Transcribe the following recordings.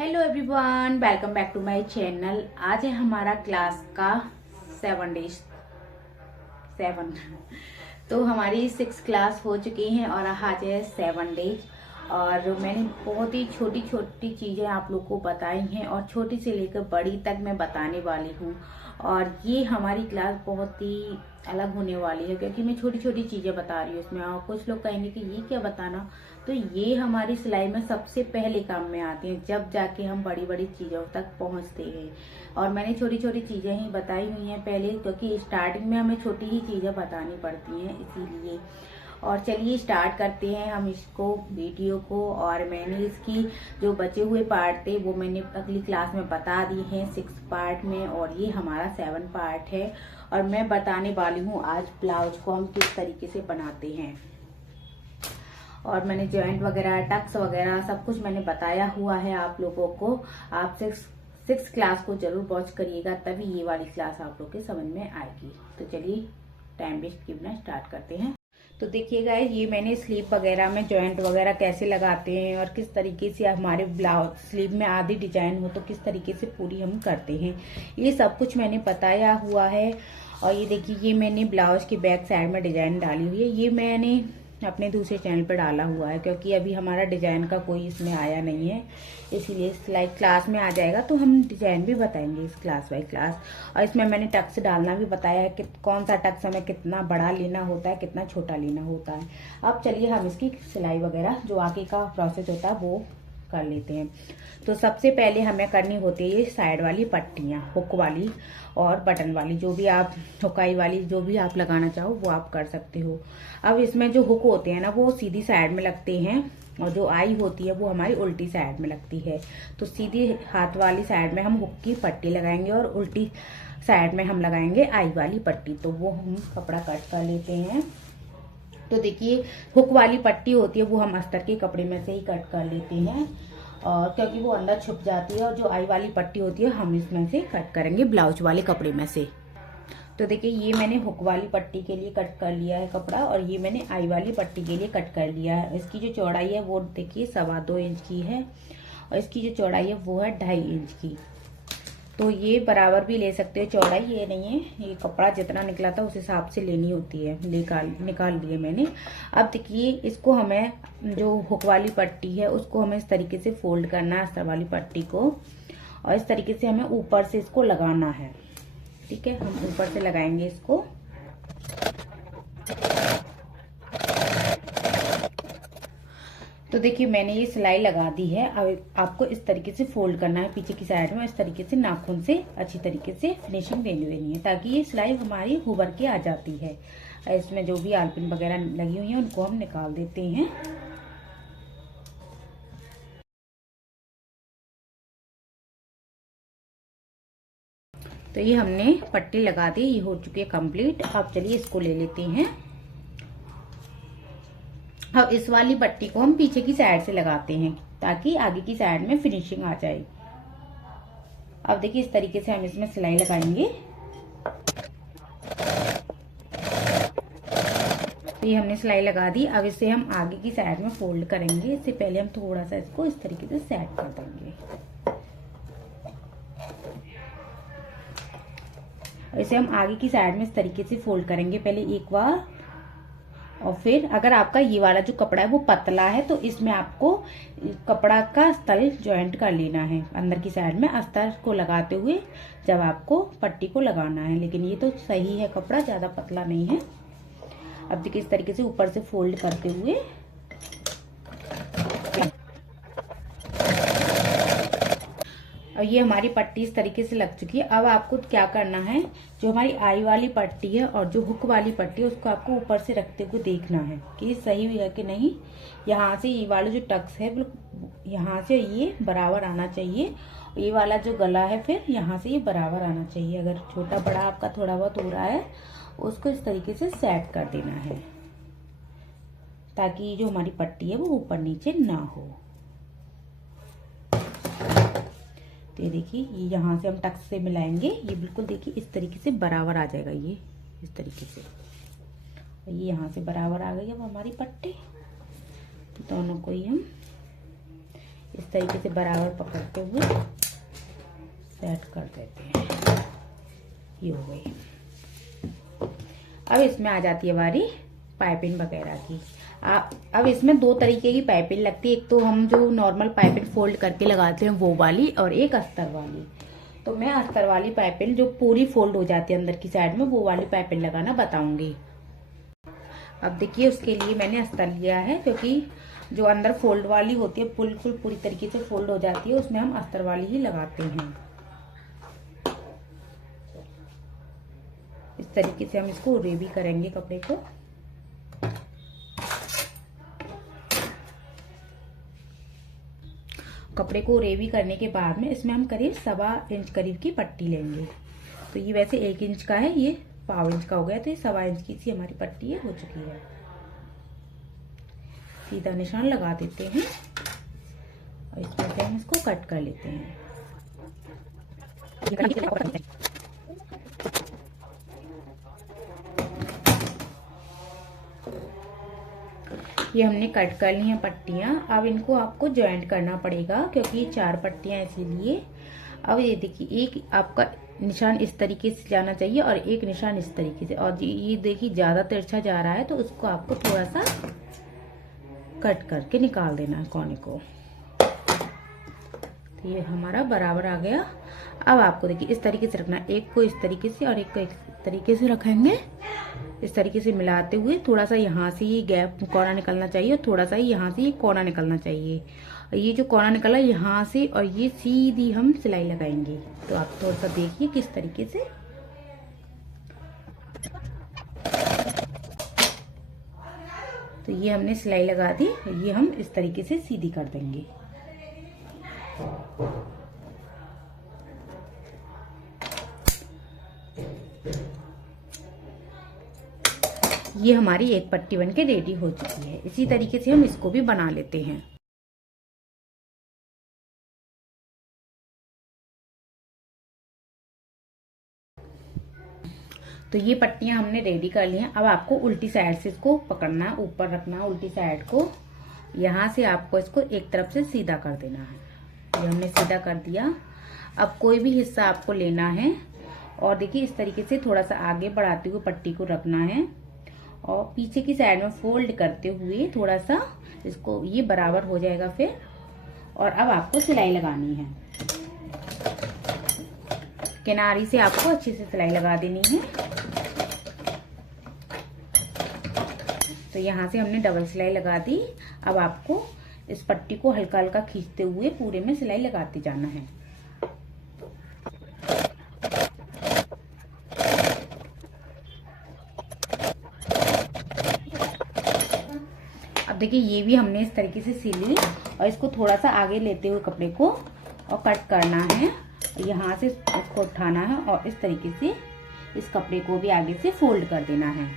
Hello everyone, welcome back to my channel. आज है हमारा क्लास का 7 तो हमारी 6 क्लास हो चुकी हैं और आज है 7 डेज। और मैंने बहुत ही छोटी छोटी चीज़ें आप लोग को बताई हैं और छोटी से लेकर बड़ी तक मैं बताने वाली हूँ। और ये हमारी क्लास बहुत ही अलग होने वाली है क्योंकि मैं छोटी छोटी चीज़ें बता रही हूँ इसमें। और कुछ लोग कहेंगे कि ये क्या बताना, तो ये हमारी सिलाई में सबसे पहले काम में आती हैं, जब जाके हम बड़ी बड़ी चीज़ों तक पहुँचते हैं। और मैंने छोटी छोटी चीज़ें ही बताई हुई हैं पहले, क्योंकि स्टार्टिंग में हमें छोटी ही चीज़ें बतानी पड़ती हैं इसीलिए। और चलिए स्टार्ट करते हैं हम इसको वीडियो को। और मैंने इसकी जो बचे हुए पार्ट थे वो मैंने अगली क्लास में बता दी हैं 6 पार्ट में, और ये हमारा 7 पार्ट है। और मैं बताने वाली हूँ आज ब्लाउज को हम किस तरीके से बनाते हैं। और मैंने जॉइंट वगैरह, टक्स वगैरह सब कुछ मैंने बताया हुआ है आप लोगों को। आप 6 क्लास को जरूर वॉच करिएगा, तभी ये वाली क्लास आप लोग के समझ में आएगी। तो चलिए टाइम वेस्ट किए बिना स्टार्ट करते हैं। तो देखिएगा ये मैंने स्लीव वगैरह में जॉइंट वगैरह कैसे लगाते हैं और किस तरीके से हमारे ब्लाउज स्लीव में आधी डिजाइन हो तो किस तरीके से पूरी हम करते हैं, ये सब कुछ मैंने बताया हुआ है। और ये देखिए ये मैंने ब्लाउज के बैक साइड में डिजाइन डाली हुई है। ये मैंने अपने दूसरे चैनल पर डाला हुआ है क्योंकि अभी हमारा डिजाइन का कोई इसमें आया नहीं है, इसीलिए सिलाई क्लास में आ जाएगा तो हम डिजाइन भी बताएंगे इस क्लास बाय क्लास। और इसमें मैंने टक्स डालना भी बताया है कि कौन सा टक्स हमें कितना बड़ा लेना होता है, कितना छोटा लेना होता है। अब चलिए हम इसकी सिलाई वगैरह जो आगे का प्रोसेस होता है वो कर लेते हैं। तो सबसे पहले हमें करनी होती है ये साइड वाली पट्टियां, हुक वाली और बटन वाली, जो भी आप हुकाई वाली जो भी आप लगाना चाहो वो आप कर सकते हो। अब इसमें जो हुक होते हैं ना वो सीधी साइड में लगते हैं और जो आई होती है वो हमारी उल्टी साइड में लगती है। तो सीधी हाथ वाली साइड में हम हुक की पट्टी लगाएंगे और उल्टी साइड में हम लगाएंगे आई वाली पट्टी। तो वो हम कपड़ा कट कर लेते हैं। तो देखिए हुक वाली पट्टी होती है वो हम अस्तर के कपड़े में से ही कट कर लेते हैं, और क्योंकि वो अंदर छुप जाती है। और जो आई वाली पट्टी होती है हम इसमें से कट करेंगे ब्लाउज वाले कपड़े में से। तो देखिए ये मैंने हुक वाली पट्टी के लिए कट कर लिया है कपड़ा, और ये मैंने आई वाली पट्टी के लिए कट कर लिया है। इसकी जो चौड़ाई है वो देखिए 2.25 इंच की है, और इसकी जो चौड़ाई है वो है 2.5 इंच की। तो ये बराबर भी ले सकते हो चौड़ाई, ये नहीं है, ये कपड़ा जितना निकला था उस हिसाब से लेनी होती है। निकाल लिए मैंने। अब देखिए इसको हमें जो हुक वाली पट्टी है उसको हमें इस तरीके से फोल्ड करना है अस्तर वाली पट्टी को, और इस तरीके से हमें ऊपर से इसको लगाना है। ठीक है, हम ऊपर से लगाएंगे इसको। तो देखिए मैंने ये सिलाई लगा दी है। अब आपको इस तरीके से फोल्ड करना है पीछे की साइड में, इस तरीके से नाखून से अच्छी तरीके से फिनिशिंग देनी है ताकि ये सिलाई हमारी उभर के आ जाती है। इसमें जो भी आलपिन वगैरह लगी हुई है उनको हम निकाल देते हैं। तो ये हमने पट्टी लगा दी, ये हो चुकी है कंप्लीट। अब चलिए इसको ले लेते हैं। अब इस वाली पट्टी को हम पीछे की साइड से लगाते हैं ताकि आगे की साइड में फिनिशिंग आ जाए। अब देखिए इस तरीके से हम इसमें सिलाई लगाएंगे। तो ये हमने सिलाई लगा दी। अब इसे हम आगे की साइड में फोल्ड करेंगे। इससे पहले हम थोड़ा सा इसको इस तरीके से सेट कर देंगे। इसे हम आगे की साइड में इस तरीके से फोल्ड करेंगे पहले एक बार, और फिर अगर आपका ये वाला जो कपड़ा है वो पतला है तो इसमें आपको कपड़ा का अस्तर ज्वाइंट कर लेना है अंदर की साइड में अस्तर को लगाते हुए जब आपको पट्टी को लगाना है। लेकिन ये तो सही है, कपड़ा ज्यादा पतला नहीं है। अब देखिए इस तरीके से ऊपर से फोल्ड करते हुए और ये हमारी पट्टी इस तरीके से लग चुकी है। अब आपको क्या करना है, जो हमारी आई वाली पट्टी है और जो हुक वाली पट्टी है उसको आपको ऊपर से रखते हुए देखना है कि सही है कि नहीं। यहाँ से ये वाला जो टक्स है यहाँ से ये बराबर आना चाहिए, ये वाला जो गला है फिर यहाँ से ये बराबर आना चाहिए। अगर छोटा बड़ा आपका थोड़ा बहुत हो रहा है उसको इस तरीके से सेट कर देना है ताकि जो हमारी पट्टी है वो ऊपर नीचे ना हो। तो ये देखिए ये यहाँ से हम टक्स से मिलाएंगे, ये बिल्कुल देखिए इस तरीके से बराबर आ जाएगा, ये इस तरीके से। ये यहाँ से बराबर आ गई अब हमारी पट्टी। तो दोनों को ही हम इस तरीके से बराबर पकड़ते हुए सेट कर देते हैं। ये हो गई। अब इसमें आ जाती है हमारी पाइपिंग वगैरह की। अब इसमें दो तरीके की पाइपिंग लगती है, एक तो हम जो नॉर्मल पाइपिंग फोल्ड करके लगाते हैं वो वाली, और एक अस्तर वाली। तो मैं अस्तर वाली पाइपिंग जो पूरी फोल्ड हो जाती है अंदर की साइड में, वो वाली पाइपिंग लगाना बताऊंगी। अब देखिए, उसके लिए मैंने अस्तर लिया है, क्योंकि जो अंदर फोल्ड वाली होती है बिल्कुल पूरी तरीके से फोल्ड हो जाती है, उसमें हम अस्तर वाली ही लगाते हैं। इस तरीके से हम इसको रेबी करेंगे कपड़े को। कपड़े को रेबी करने के बाद में इसमें हम करीब 1.25 इंच करीब की पट्टी लेंगे। तो ये वैसे 1 इंच का है, ये 1/4 इंच का हो गया, तो ये 1.25 इंच की सी हमारी पट्टी हो चुकी है। सीधा निशान लगा देते हैं और इसमें से हम इसको कट कर लेते हैं। ये हमने कट कर ली हैं पट्टियां। अब इनको आपको ज्वाइंट करना पड़ेगा, क्योंकि ये 4 पट्टियां इसीलिए। अब ये देखिए, एक आपका निशान इस तरीके से जाना चाहिए और एक निशान इस तरीके से, और ये देखिए ज्यादा तिरछा जा रहा है तो उसको आपको थोड़ा सा कट करके निकाल देना है कोने को। तो ये हमारा बराबर आ गया। अब आपको देखिए इस तरीके से रखना, एक को इस तरीके से और एक को इस तरीके से रखेंगे। इस तरीके से मिलाते हुए थोड़ा सा यहाँ से ये गैप कोना निकलना चाहिए और थोड़ा सा यहाँ से ये कोना निकलना चाहिए। और ये जो कोना निकला यहाँ से, और ये सीधी हम सिलाई लगाएंगे। तो आप थोड़ा सा देखिए किस तरीके से। तो ये हमने सिलाई लगा दी, ये हम इस तरीके से सीधी कर देंगे। ये हमारी एक पट्टी बनके रेडी हो चुकी है। इसी तरीके से हम इसको भी बना लेते हैं। तो ये पट्टियां हमने रेडी कर ली हैं। अब आपको उल्टी साइड से इसको पकड़ना है, ऊपर रखना है उल्टी साइड को। यहाँ से आपको इसको एक तरफ से सीधा कर देना है। ये हमने सीधा कर दिया। अब कोई भी हिस्सा आपको लेना है और देखिए इस तरीके से थोड़ा सा आगे बढ़ाते हुए पट्टी को रखना है और पीछे की साइड में फोल्ड करते हुए थोड़ा सा इसको, ये बराबर हो जाएगा फिर। और अब आपको सिलाई लगानी है। किनारी से आपको अच्छे से सिलाई लगा देनी है। तो यहाँ से हमने डबल सिलाई लगा दी। अब आपको इस पट्टी को हल्का हल्का खींचते हुए पूरे में सिलाई लगाते जाना है। अब देखिए ये भी हमने इस तरीके से सिल ली और इसको थोड़ा सा आगे लेते हुए कपड़े को और कट करना है। यहाँ से इसको उठाना है और इस तरीके से इस कपड़े को भी आगे से फोल्ड कर देना है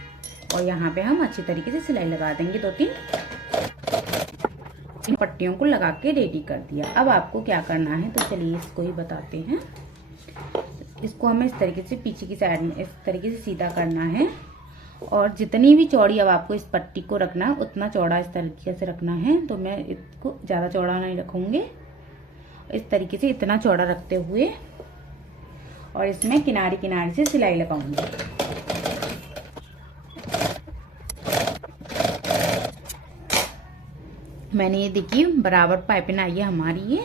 और यहाँ पे हम अच्छी तरीके से सिलाई लगा देंगे। 2-3 पट्टियों को लगा के रेडी कर दिया। अब आपको क्या करना है तो चलिए इसको ही बताते हैं। इसको हमें इस तरीके से पीछे की साइड में इस तरीके से सीधा करना है और जितनी भी चौड़ी अब आपको इस पट्टी को रखना है उतना चौड़ा इस तरीके से रखना है। तो मैं इसको ज्यादा चौड़ा नहीं रखूंगी, इस तरीके से इतना चौड़ा रखते हुए और इसमें किनारे किनारे से सिलाई लगाऊंगी। मैंने ये देखिए बराबर पाइपिंग आई है हमारी ये,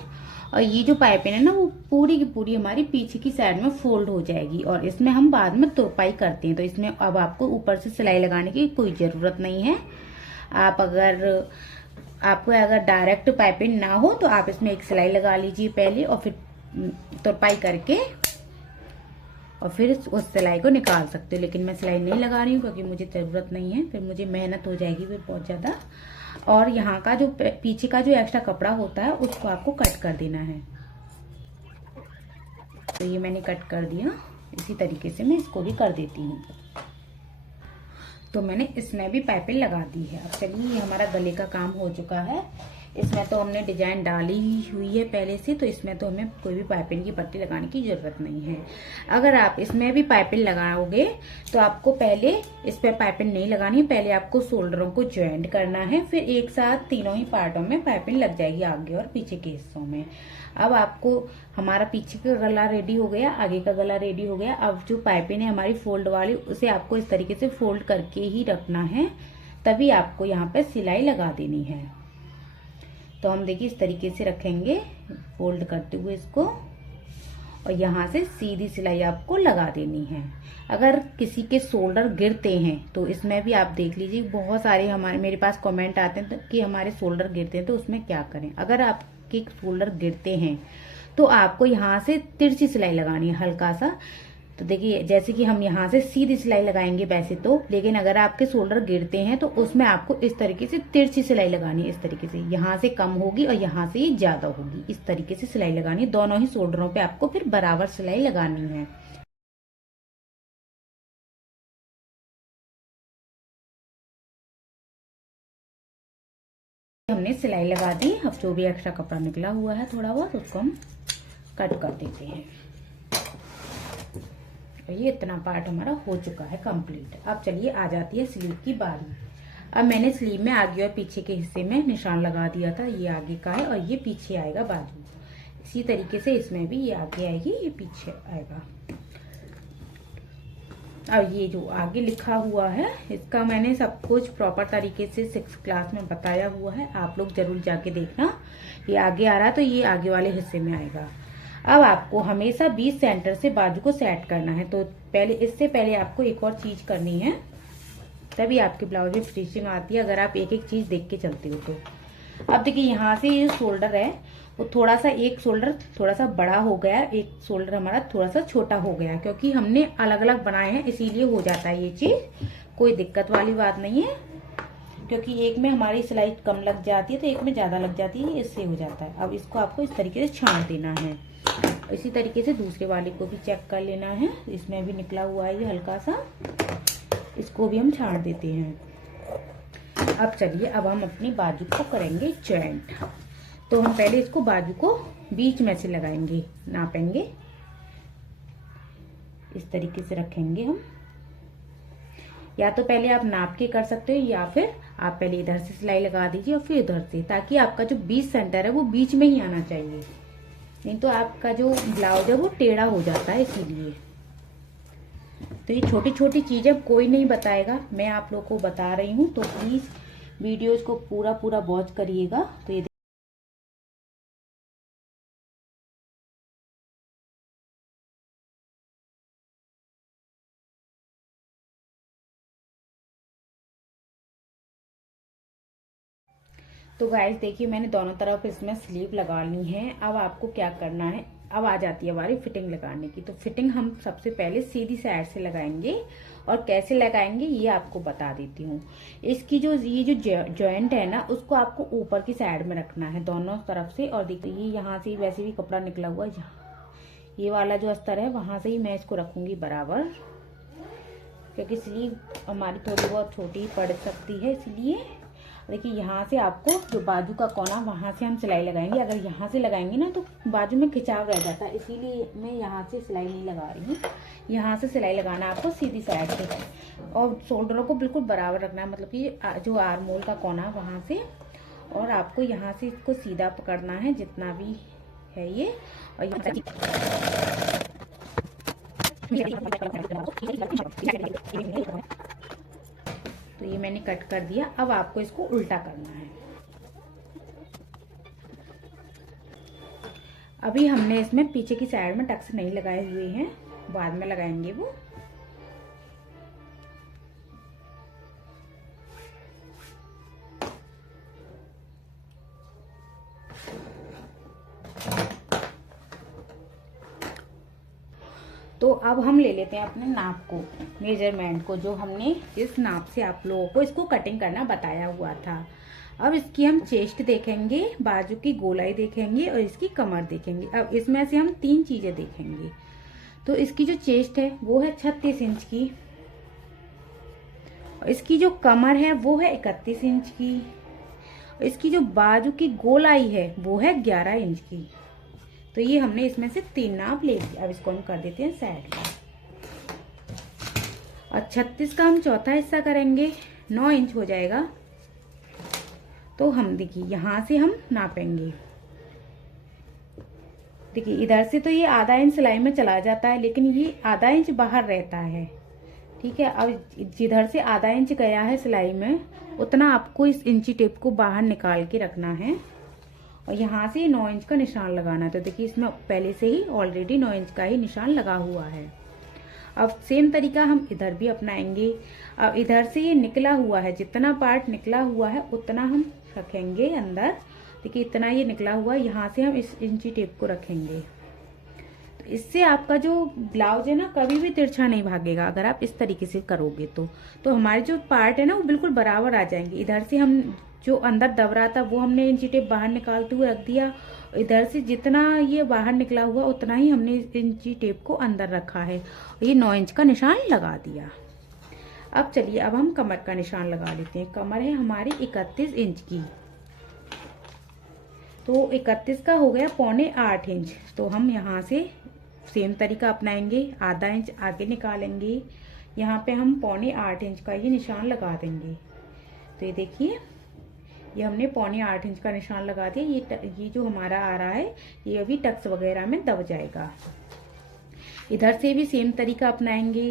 और ये जो पाइपिंग है ना वो पूरी की पूरी हमारी पीछे की साइड में फोल्ड हो जाएगी और इसमें हम बाद में तुरपाई करते हैं। तो इसमें अब आपको ऊपर से सिलाई लगाने की कोई जरूरत नहीं है। आपको अगर डायरेक्ट पाइपिंग ना हो तो आप इसमें एक सिलाई लगा लीजिए पहले और फिर तुरपाई करके और फिर उस सिलाई को निकाल सकते हो। लेकिन मैं सिलाई नहीं लगा रही हूँ क्योंकि मुझे जरूरत नहीं है, फिर मुझे मेहनत हो जाएगी फिर बहुत ज्यादा। और यहाँ का जो पीछे का जो एक्स्ट्रा कपड़ा होता है उसको आपको कट कर देना है। तो ये मैंने कट कर दिया। इसी तरीके से मैं इसको भी कर देती हूँ। तो मैंने इसमें भी पाइपिंग लगा दी है। अब चलिए ये हमारा गले का काम हो चुका है। इसमें तो हमने डिजाइन डाली ही हुई है पहले से, तो इसमें तो हमें कोई भी पाइपिंग की पट्टी लगाने की जरूरत नहीं है। अगर आप इसमें भी पाइपिंग लगाओगे तो आपको पहले इस पे पाइपिंग नहीं लगानी, पहले आपको शोल्डरों को ज्वाइंट करना है, फिर एक साथ तीनों ही पार्टों में पाइपिंग लग जाएगी, आगे और पीछे के हिस्सों में। अब आपको हमारा पीछे का गला रेडी हो गया, आगे का गला रेडी हो गया। अब जो पाइपिंग है हमारी फोल्ड वाली, उसे आपको इस तरीके से फोल्ड करके ही रखना है, तभी आपको यहाँ पे सिलाई लगा देनी है। तो हम देखिए इस तरीके से रखेंगे फोल्ड करते हुए इसको, और यहाँ से सीधी सिलाई आपको लगा देनी है। अगर किसी के शोल्डर गिरते हैं तो इसमें भी आप देख लीजिए, बहुत सारे मेरे पास कमेंट आते हैं कि हमारे शोल्डर गिरते हैं तो उसमें क्या करें। अगर आपके शोल्डर गिरते हैं तो आपको यहाँ से तिरछी सिलाई लगानी है हल्का सा। तो देखिए जैसे कि हम यहाँ से सीधी सिलाई लगाएंगे वैसे तो, लेकिन अगर आपके शोल्डर गिरते हैं तो उसमें आपको इस तरीके से तिरछी सिलाई लगानी है। इस तरीके से यहाँ से कम होगी और यहाँ से ये ज्यादा होगी, इस तरीके से सिलाई लगानी है। दोनों ही शोल्डरों पे आपको फिर बराबर सिलाई लगानी है। हमने सिलाई लगा दी। अब जो भी एक्स्ट्रा कपड़ा निकला हुआ है थोड़ा बहुत, उसको हम कट कर देते हैं। ये इतना पार्ट हमारा हो चुका है कंप्लीट। अब चलिए आ जाती है स्लीव की बारी। अब मैंने स्लीव में आगे और पीछे के हिस्से में निशान लगा दिया था, ये आगे का है और ये पीछे आएगा बाजू। इसी तरीके से इसमें भी ये आगे आएगी, ये पीछे आएगा। अब ये जो आगे लिखा हुआ है इसका मैंने सब कुछ प्रॉपर तरीके से 6th क्लास में बताया हुआ है, आप लोग जरूर जाके देखना। ये आगे आ रहा है तो ये आगे वाले हिस्से में आएगा। अब आपको हमेशा 20 सेंटर से बाजू को सेट करना है। तो इससे पहले आपको एक और चीज करनी है, तभी आपके ब्लाउज में फिनिशिंग आती है, अगर आप एक एक चीज देख के चलते हो तो। अब देखिए यहाँ से ये शोल्डर है वो थोड़ा सा, एक शोल्डर थोड़ा सा बड़ा हो गया, एक शोल्डर हमारा थोड़ा सा छोटा हो गया, क्योंकि हमने अलग अलग बनाए हैं इसीलिए हो जाता है ये चीज। कोई दिक्कत वाली बात नहीं है, क्योंकि एक में हमारी सिलाई कम लग जाती है तो एक में ज्यादा लग जाती है, इससे हो जाता है। अब इसको आपको इस तरीके से छांट देना है। इसी तरीके से दूसरे वाले को भी चेक कर लेना है, इसमें भी निकला हुआ है ये हल्का सा, इसको भी हम छांट देते हैं। अब चलिए अब हम अपनी बाजू को करेंगे जॉइंट। तो हम पहले इसको बाजू को बीच में से लगाएंगे, नापेंगे, इस तरीके से रखेंगे हम। या तो पहले आप नाप के कर सकते हो, या फिर आप पहले इधर से सिलाई लगा दीजिए और फिर उधर से, ताकि आपका जो बीच सेंटर है वो बीच में ही आना चाहिए, नहीं तो आपका जो ब्लाउज है वो टेढ़ा हो जाता है। इसीलिए तो ये छोटी छोटी चीजें कोई नहीं बताएगा, मैं आप लोग को बता रही हूँ, तो प्लीज वीडियोज को पूरा पूरा वॉच करिएगा। तो ये तो गाइस देखिए मैंने दोनों तरफ इसमें स्लीव लगा ली है। अब आपको क्या करना है, अब आ जाती है हमारी फिटिंग लगाने की। तो फिटिंग हम सबसे पहले सीधी साइड से लगाएंगे, और कैसे लगाएंगे ये आपको बता देती हूँ। इसकी ये जो जॉइंट है ना, उसको आपको ऊपर की साइड में रखना है दोनों तरफ से। और देखिए ये यहाँ से वैसे भी कपड़ा निकला हुआ है, ये वाला जो अस्तर है वहां से ही मैं इसको रखूंगी बराबर, क्योंकि स्लीव हमारी थोड़ी बहुत छोटी पड़ सकती है। इसलिए देखिए यहाँ से आपको जो बाजू का कोना वहां से हम सिलाई लगाएंगे। अगर यहाँ से लगाएंगे ना तो बाजू में खिंचाव रह जाता है, इसीलिए मैं यहाँ से सिलाई नहीं लगा रही हूँ। यहाँ से सिलाई लगाना है आपको सीधी साइड से, और शोल्डरों को बिल्कुल बराबर रखना है, मतलब कि जो आर्म होल का कोना वहां से, और आपको यहाँ से इसको सीधा पकड़ना है जितना भी है ये। और तो ये मैंने कट कर दिया। अब आपको इसको उल्टा करना है। अभी हमने इसमें पीछे की साइड में टक्स नहीं लगाए हुए हैं, बाद में लगाएंगे वो। तो अब हम ले लेते हैं अपने नाप को, मेजरमेंट को, जो हमने इस नाप से आप लोगों को इसको कटिंग करना बताया हुआ था। अब इसकी हम चेस्ट देखेंगे, बाजू की गोलाई देखेंगे और इसकी कमर देखेंगे। अब इसमें से हम 3 चीजें देखेंगे। तो इसकी जो चेस्ट है वो है 36 इंच की, और इसकी जो कमर है वो है 31 इंच की, इसकी जो बाजू की गोलाई है वो है 11 इंच की। तो ये हमने इसमें से 3 नाप ले लिया। अब इसको हम कर देते हैं साइड में। और 36 का हम चौथा हिस्सा करेंगे, 9 इंच हो जाएगा। तो हम देखिए यहाँ से हम नापेंगे। देखिए इधर से तो ये आधा इंच सिलाई में चला जाता है, लेकिन ये आधा इंच बाहर रहता है। ठीक है, अब जिधर से आधा इंच गया है सिलाई में, उतना आपको इस इंची टेप को बाहर निकाल के रखना है और यहाँ से 9 इंच का निशान लगाना है। तो देखिए इसमें पहले से ही ऑलरेडी 9 इंच का ही निशान लगा हुआ है। अब सेम तरीका हम इधर भी अपनाएंगे। अब इधर से ये निकला हुआ है, जितना पार्ट निकला हुआ है उतना हम रखेंगे अंदर। देखिए इतना ये निकला हुआ है, यहाँ से हम इस इंची टेप को रखेंगे। तो इससे आपका जो ब्लाउज है ना कभी भी तिरछा नहीं भागेगा अगर आप इस तरीके से करोगे तो हमारे जो पार्ट है ना वो बिल्कुल बराबर आ जाएंगे। इधर से हम जो अंदर दब रहा था वो हमने इंची टेप बाहर निकालते हुए रख दिया। इधर से जितना ये बाहर निकला हुआ उतना ही हमने इंची टेप को अंदर रखा है। ये 9 इंच का निशान लगा दिया। अब चलिए अब हम कमर का निशान लगा लेते हैं। कमर है हमारी 31 इंच की, तो 31 का हो गया 7.25 इंच। तो हम यहाँ से सेम तरीका अपनाएंगे, आधा इंच आगे निकालेंगे, यहाँ पे हम 7.25 इंच का ये निशान लगा देंगे। तो ये देखिए ये हमने 7.25 इंच का निशान लगा दिया। ये जो हमारा आ रहा है ये अभी टक्स वगैरह में दब जाएगा। इधर से भी सेम तरीका अपनाएंगे।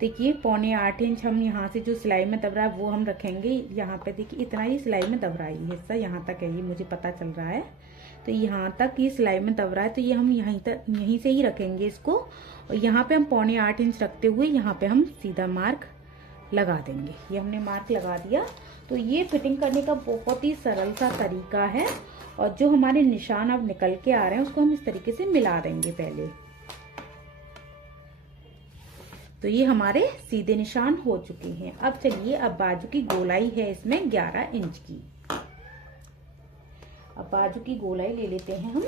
देखिए 7.25 इंच हम यहाँ से जो सिलाई में दब रहा है वो हम रखेंगे। यहाँ पे देखिए इतना ही सिलाई में दब रहा है, ये हिस्सा यहाँ तक है, ये मुझे पता चल रहा है। तो यहाँ तक ये सिलाई में दब रहा है, तो ये हम यहीं से ही रखेंगे इसको। और यहाँ पे हम 7.25 इंच रखते हुए यहाँ पे हम सीधा मार्क लगा देंगे। ये हमने मार्क लगा दिया। तो ये फिटिंग करने का बहुत ही सरल सा तरीका है। और जो हमारे निशान अब निकल के आ रहे हैं उसको हम इस तरीके से मिला देंगे पहले। तो ये हमारे सीधे निशान हो चुके हैं। अब चलिए अब बाजू की गोलाई है इसमें 11 इंच की। अब बाजू की गोलाई ले लेते हैं हम।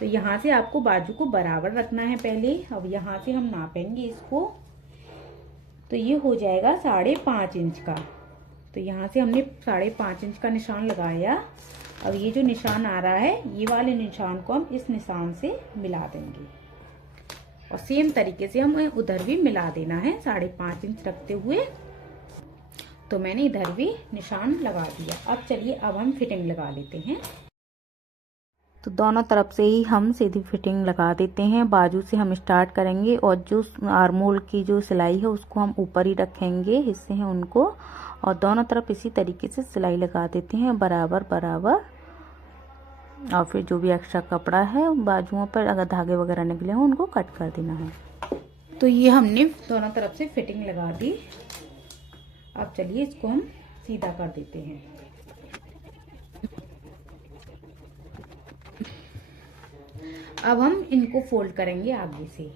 तो यहाँ से आपको बाजू को बराबर रखना है पहले। अब यहाँ से हम नापेंगे इसको। तो ये हो जाएगा 5.5 इंच का। तो यहाँ से हमने 5.5 इंच का निशान लगाया। अब ये जो निशान आ रहा है ये वाले निशान को हम इस निशान से मिला देंगे और सेम तरीके से हमें उधर भी मिला देना है 5.5 इंच रखते हुए। तो मैंने इधर भी निशान लगा दिया। अब चलिए अब हम फिटिंग लगा लेते हैं। तो दोनों तरफ से ही हम सीधी फिटिंग लगा देते हैं। बाजू से हम स्टार्ट करेंगे और जो आर्मोल की जो सिलाई है उसको हम ऊपर ही रखेंगे, हिस्से हैं उनको, और दोनों तरफ इसी तरीके से सिलाई लगा देते हैं बराबर बराबर। और फिर जो भी एक्स्ट्रा कपड़ा है बाजुओं पर अगर धागे वगैरह निकले हों उनको कट कर देना है। तो ये हमने दोनों तरफ से फिटिंग लगा दी। अब चलिए इसको हम सीधा कर देते हैं। अब हम इनको फोल्ड करेंगे आगे से।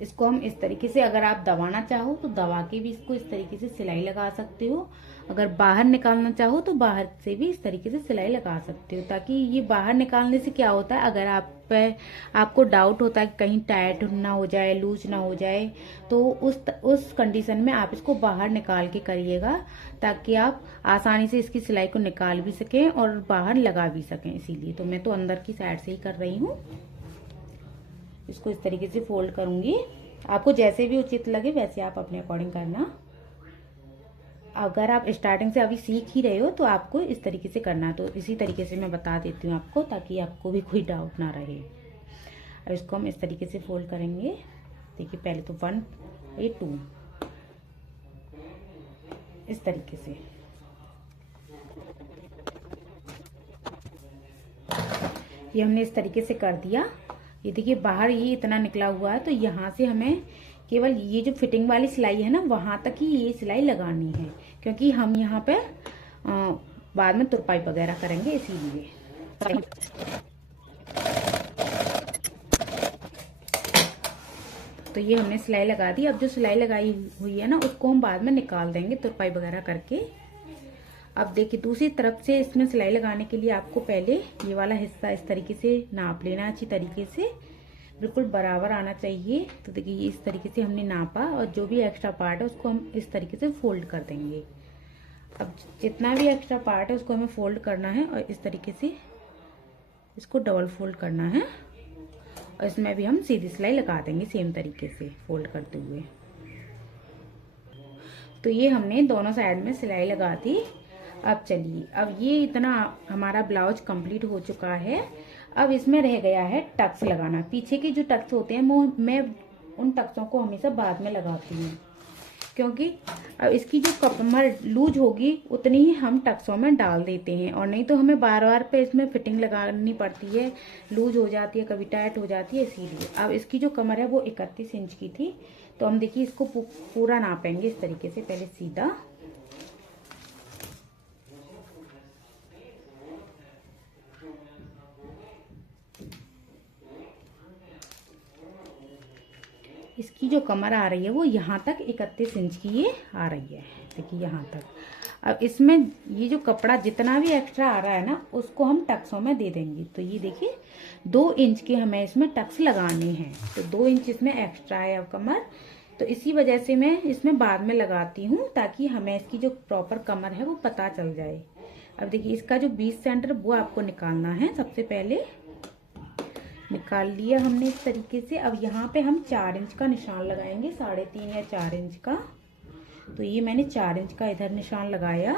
इसको हम इस तरीके से, अगर आप दबाना चाहो तो दबा के भी इसको इस तरीके से सिलाई लगा सकते हो। अगर बाहर निकालना चाहो तो बाहर से भी इस तरीके से सिलाई लगा सकते हो, ताकि ये बाहर निकालने से क्या होता है, अगर आपको डाउट होता है कि कहीं टाइट ना हो जाए, लूज ना हो जाए, तो उस कंडीशन में आप इसको बाहर निकाल के करिएगा, ताकि आप आसानी से इसकी सिलाई को निकाल भी सकें और बाहर लगा भी सकें। इसीलिए तो मैं तो अंदर की साइड से ही कर रही हूँ। इसको इस तरीके से फोल्ड करूंगी। आपको जैसे भी उचित लगे वैसे आप अपने अकॉर्डिंग करना। अगर आप स्टार्टिंग से अभी सीख ही रहे हो तो आपको इस तरीके से करना है। तो इसी तरीके से मैं बता देती हूँ आपको, ताकि आपको भी कोई डाउट ना रहे। अब इसको हम इस तरीके से फोल्ड करेंगे। देखिए पहले तो 1 ये 2 इस तरीके से। ये हमने इस तरीके से कर दिया। ये देखिए बाहर ये इतना निकला हुआ है, तो यहाँ से हमें केवल ये जो फिटिंग वाली सिलाई है ना वहां तक ही ये सिलाई लगानी है, क्योंकि हम यहाँ पे बाद में तुरपाई वगैरह करेंगे, इसीलिए। तो ये हमने सिलाई लगा दी। अब जो सिलाई लगाई हुई है ना उसको हम बाद में निकाल देंगे तुरपाई वगैरह करके। अब देखिए दूसरी तरफ से इसमें सिलाई लगाने के लिए आपको पहले ये वाला हिस्सा इस तरीके से नाप लेना अच्छी तरीके से। बिल्कुल बराबर आना चाहिए। तो देखिए इस तरीके से हमने नापा और जो भी एक्स्ट्रा पार्ट है उसको हम इस तरीके से फोल्ड कर देंगे। अब जितना भी एक्स्ट्रा पार्ट है उसको हमें फोल्ड करना है और इस तरीके से इसको डबल फोल्ड करना है और इसमें भी हम सीधी सिलाई लगा देंगे सेम तरीके से फोल्ड करते हुए। तो ये हमने दोनों साइड में सिलाई लगा दी। अब चलिए, अब ये इतना हमारा ब्लाउज कंप्लीट हो चुका है। अब इसमें रह गया है टक्स लगाना। पीछे के जो टक्स होते हैं वो मैं उन टक्सों को हमेशा बाद में लगाती हूँ, क्योंकि अब इसकी जो कमर लूज होगी उतनी ही हम टक्सों में डाल देते हैं, और नहीं तो हमें बार बार पे इसमें फिटिंग लगानी पड़ती है, लूज हो जाती है, कभी टाइट हो जाती है, इसीलिए। अब इसकी जो कमर है वो 31 इंच की थी, तो हम देखिए इसको पूरा नापेंगे इस तरीके से। पहले सीधा, इसकी जो कमर आ रही है वो यहाँ तक 31 इंच की ये आ रही है, देखिए यहाँ तक। अब इसमें ये जो कपड़ा जितना भी एक्स्ट्रा आ रहा है ना उसको हम टक्सों में दे देंगे। तो ये देखिए 2 इंच के हमें इसमें टक्स लगाने हैं, तो 2 इंच इसमें एक्स्ट्रा है अब कमर, तो इसी वजह से मैं इसमें बाद में लगाती हूँ ताकि हमें इसकी जो प्रॉपर कमर है वो पता चल जाए। अब देखिए इसका जो 20 सेंटर वो आपको निकालना है। सबसे पहले निकाल लिया हमने इस तरीके से। अब यहाँ पे हम 4 इंच का निशान लगाएंगे, 3.5 या 4 इंच का। तो ये मैंने 4 इंच का इधर निशान लगाया,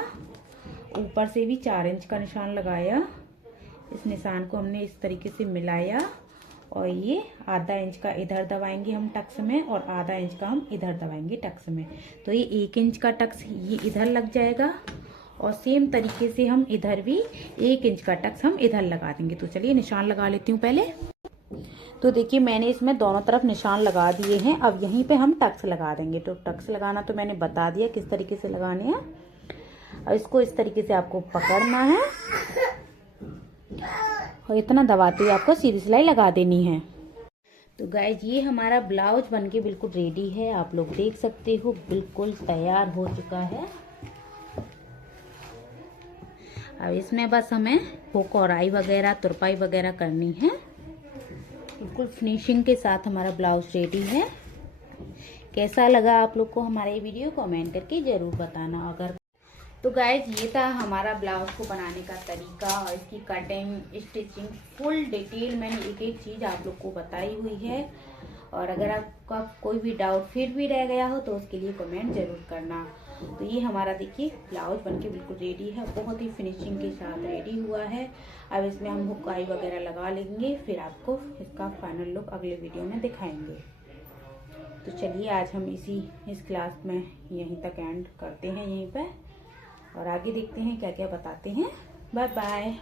ऊपर से भी 4 इंच का निशान लगाया। इस निशान को हमने इस तरीके से मिलाया और ये आधा इंच का इधर दबाएंगे हम टक्स में और आधा इंच का हम इधर दबाएंगे टक्स में। तो ये 1 इंच का टक्स ये इधर लग जाएगा और सेम तरीके से हम इधर भी 1 इंच का टक्स हम इधर लगा देंगे। तो चलिए निशान लगा लेती हूँ पहले। तो देखिए मैंने इसमें दोनों तरफ निशान लगा दिए हैं। अब यहीं पे हम टक्स लगा देंगे। तो टक्स लगाना तो मैंने बता दिया किस तरीके से लगाने हैं। और इसको इस तरीके से आपको पकड़ना है और इतना दबाते हुए आपको सीधी सिलाई लगा देनी है। तो गाइज ये हमारा ब्लाउज बनके बिल्कुल रेडी है, आप लोग देख सकते हो बिल्कुल तैयार हो चुका है। अब इसमें बस हमें कोराई वगैरह तुरपाई वगैरह करनी है। बिल्कुल फिनिशिंग के साथ हमारा ब्लाउज रेडी है। कैसा लगा आप लोग को हमारा ये वीडियो कमेंट करके जरूर बताना। अगर तो गाइज ये था हमारा ब्लाउज को बनाने का तरीका और इसकी कटिंग स्टिचिंग फुल डिटेल मैंने एक एक चीज आप लोग को बताई हुई है। और अगर आपका कोई भी डाउट फिर भी रह गया हो तो उसके लिए कमेंट जरूर करना। तो ये हमारा देखिए ब्लाउज बनके बिल्कुल रेडी है, बहुत ही फिनिशिंग के साथ रेडी हुआ है। अब इसमें हम हुकाई वगैरह लगा लेंगे, फिर आपको इसका फाइनल लुक अगले वीडियो में दिखाएंगे। तो चलिए आज हम इस क्लास में यहीं तक एंड करते हैं यहीं पे, और आगे देखते हैं क्या क्या बताते हैं। Bye bye.